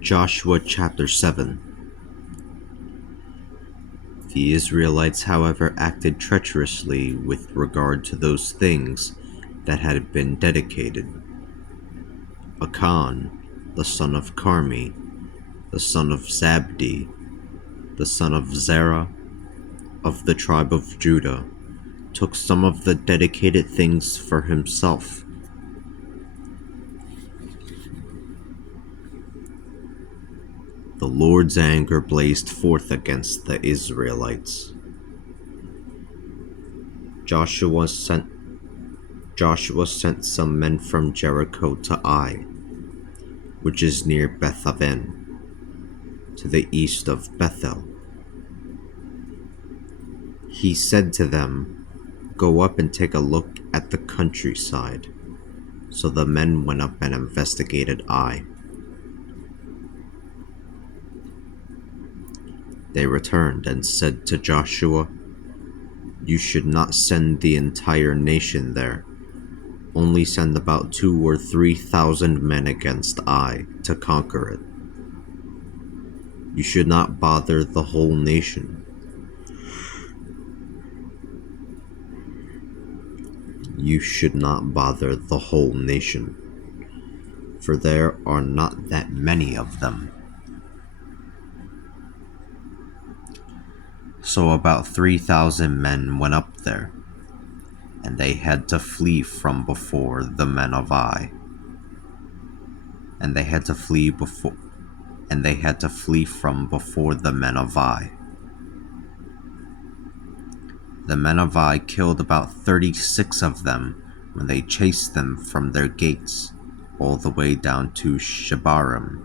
Joshua chapter 7. The Israelites, however, acted treacherously with regard to those things that had been dedicated. Achan, the son of Carmi, the son of Zabdi, the son of Zerah, of the tribe of Judah, took some of the dedicated things for himself. The Lord's anger blazed forth against the Israelites. Joshua sent some men from Jericho to Ai, which is near Beth-aven, to the east of Bethel. He said to them, "Go up and take a look at the countryside." So the men went up and investigated Ai. They returned and said to Joshua, "You should not send the entire nation there. Only send about 2,000 or 3,000 men against Ai to conquer it. You should not bother the whole nation. You should not bother the whole nation, for there are not that many of them." So about 3,000 men went up there, and they had to flee from before the men of Ai. And they had to flee from before the men of Ai. The men of Ai killed about 36 of them when they chased them from their gates all the way down to Shebarim.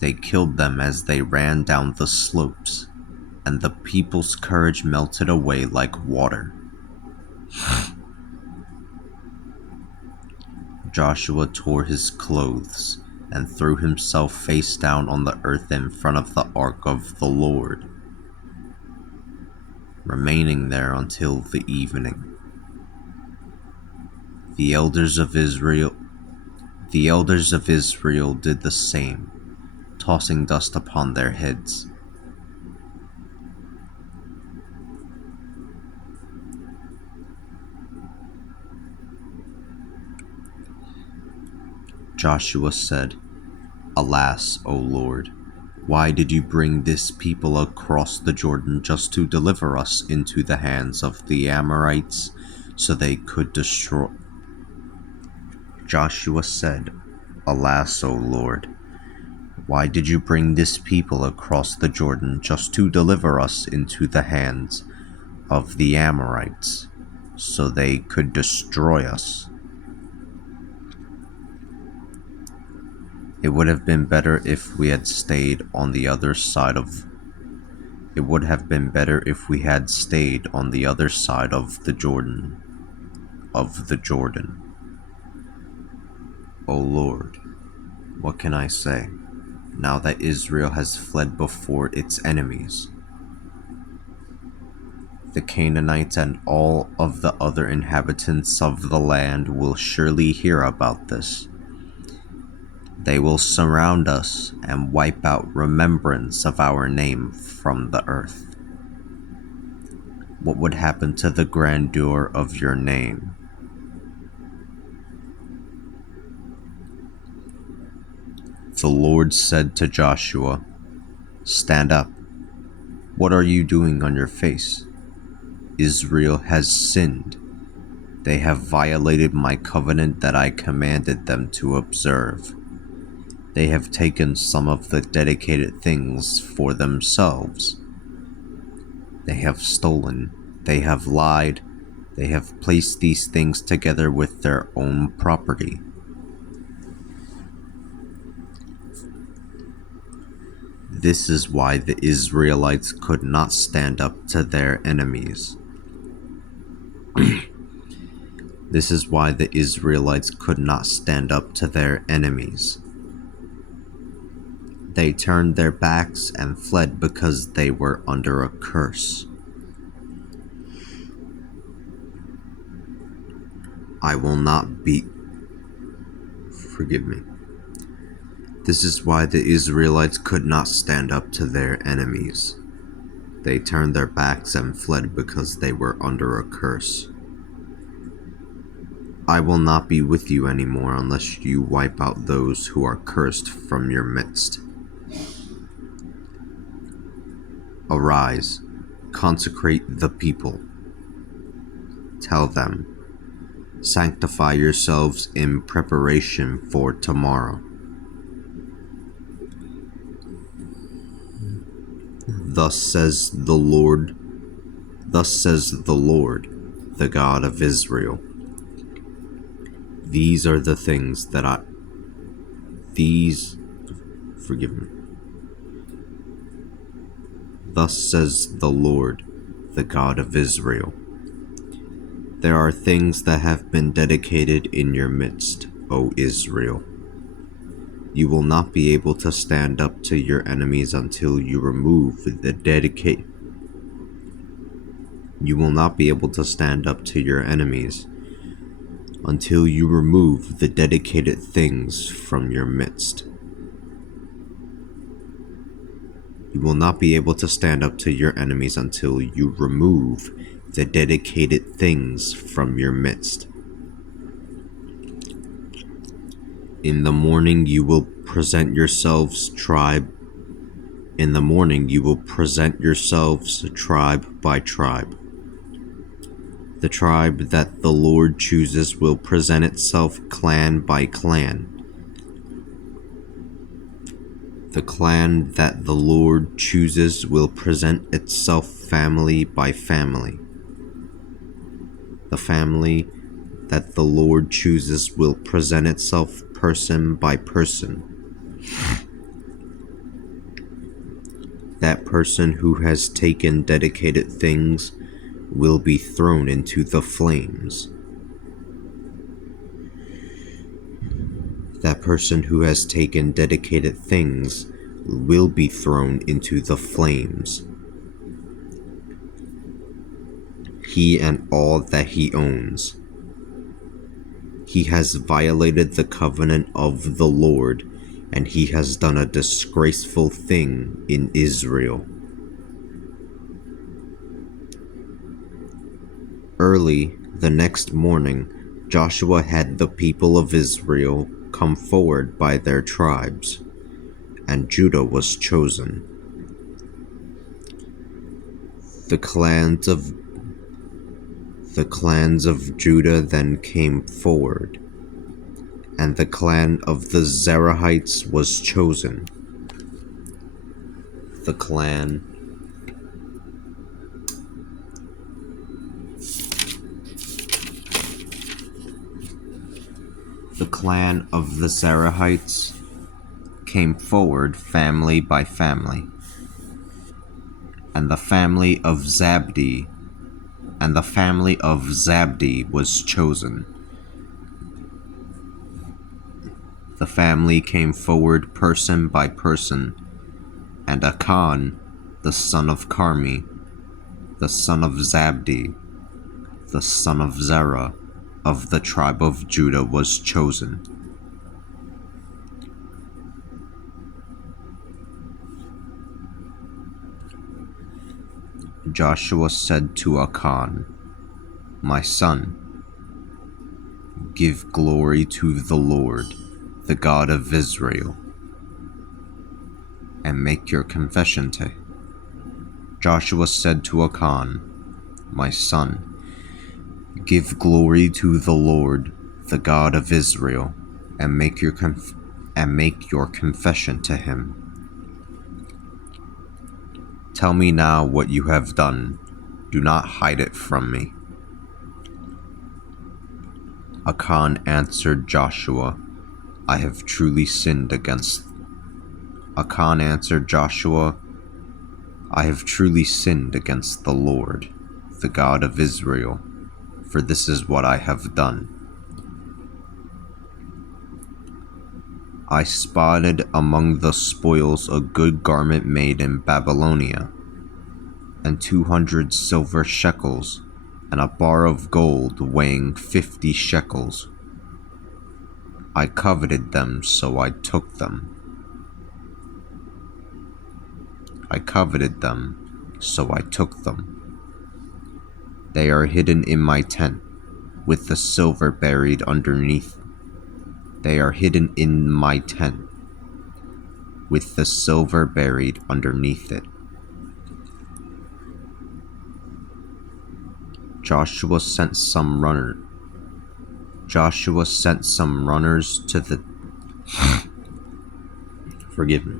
They killed them as they ran down the slopes, and the people's courage melted away like water. Joshua tore his clothes and threw himself face down on the earth in front of the ark of the Lord, remaining there until the evening. The elders of Israel did the same, tossing dust upon their heads. Joshua said, "Alas, O Lord, why did you bring this people across the Jordan just to deliver us into the hands of the Amorites so they could destroy?" Joshua said, "Alas, O Lord, why did you bring this people across the Jordan just to deliver us into the hands of the Amorites so they could destroy us? It would have been better if we had stayed on the other side of the Jordan. O Lord, what can I say, now that Israel has fled before its enemies? The Canaanites and all of the other inhabitants of the land will surely hear about this. They will surround us and wipe out remembrance of our name from the earth. What would happen to the grandeur of your name? The Lord said to Joshua, "Stand up. What are you doing on your face? Israel has sinned. They have violated my covenant that I commanded them to observe. They have taken some of the dedicated things for themselves. They have stolen, they have lied, they have placed these things together with their own property. This is why the Israelites could not stand up to their enemies. This is why the Israelites could not stand up to their enemies. They turned their backs and fled because they were under a curse. I will not be Forgive me. This is why the Israelites could not stand up to their enemies. They turned their backs and fled because they were under a curse. I will not be with you anymore unless you wipe out those who are cursed from your midst. Arise, consecrate the people. Tell them, sanctify yourselves in preparation for tomorrow. Thus says the Lord, the God of Israel. These are the things that forgive me. Thus says the Lord, the God of Israel. There are things that have been dedicated in your midst, O Israel. You will not be able to stand up to your enemies until you remove the dedicated things from your midst. You will not be able to stand up to your enemies until you remove the dedicated things from your midst. In the morning you will present yourselves tribe by tribe. The tribe that the Lord chooses will present itself clan by clan. The clan that the Lord chooses will present itself family by family. The family that the Lord chooses will present itself person by person. That person who has taken dedicated things will be thrown into the flames. That person who has taken dedicated things will be thrown into the flames. He and all that he owns. He has violated the covenant of the Lord, and he has done a disgraceful thing in Israel. Early the next morning, Joshua had the people of Israel come forward by their tribes, and Judah was chosen. The clans of Judah then came forward, and the clan of the Zerahites was chosen. The clan of the Zerahites came forward family by family, and the family of Zabdi was chosen. The family came forward person by person, and Achan, the son of Carmi, the son of Zabdi, the son of Zerah, of the tribe of Judah was chosen. Joshua said to Achan, "My son, give glory to the Lord, the God of Israel, and make your confession to him." Joshua said to Achan, "My son, give glory to the Lord, the God of Israel, and make your confession to him. Tell me now what you have done. Do not hide it from me." Achan answered Joshua, "I have truly sinned against the Lord, the God of Israel, for this is what I have done. I spotted among the spoils a good garment made in Babylonia, and 200 silver shekels, and a bar of gold weighing 50 shekels. I coveted them, so I took them. I coveted them, so I took them. They are hidden in my tent, with the silver buried underneath. They are hidden in my tent, with the silver buried underneath it. Joshua sent some runners to the forgive me.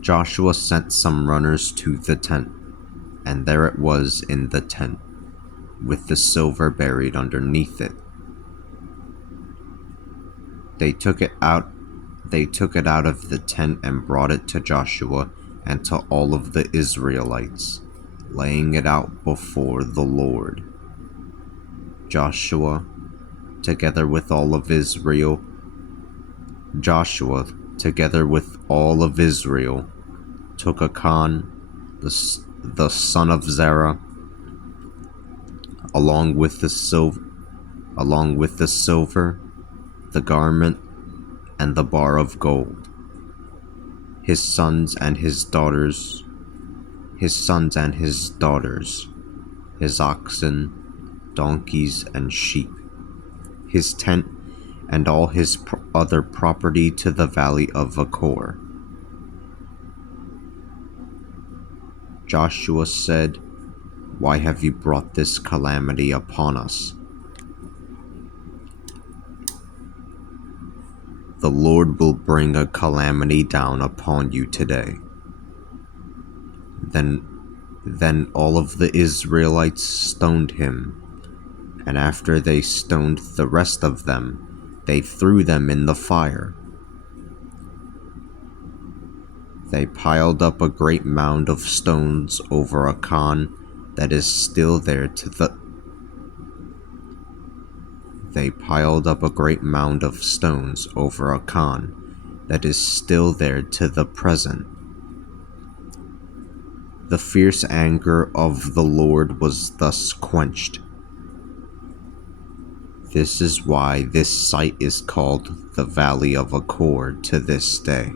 Joshua sent some runners to the tent, and there it was in the tent, with the silver buried underneath it. They took it out of the tent and brought it to Joshua and to all of the Israelites, laying it out before the Lord. Joshua, together with all of Israel, took Achan, the son of Zerah, along with the silver, the garment, and the bar of gold, his sons and his daughters, his oxen, donkeys, and sheep, his tent, and all his other property to the valley of Achor. Joshua said, "Why have you brought this calamity upon us? The Lord will bring a calamity down upon you today." Then all of the Israelites stoned him, and after they stoned the rest of them, they threw them in the fire. They piled up a great mound of stones over Achan that is still there to the present. The fierce anger of the Lord was thus quenched. This is why this site is called the Valley of Achor to this day.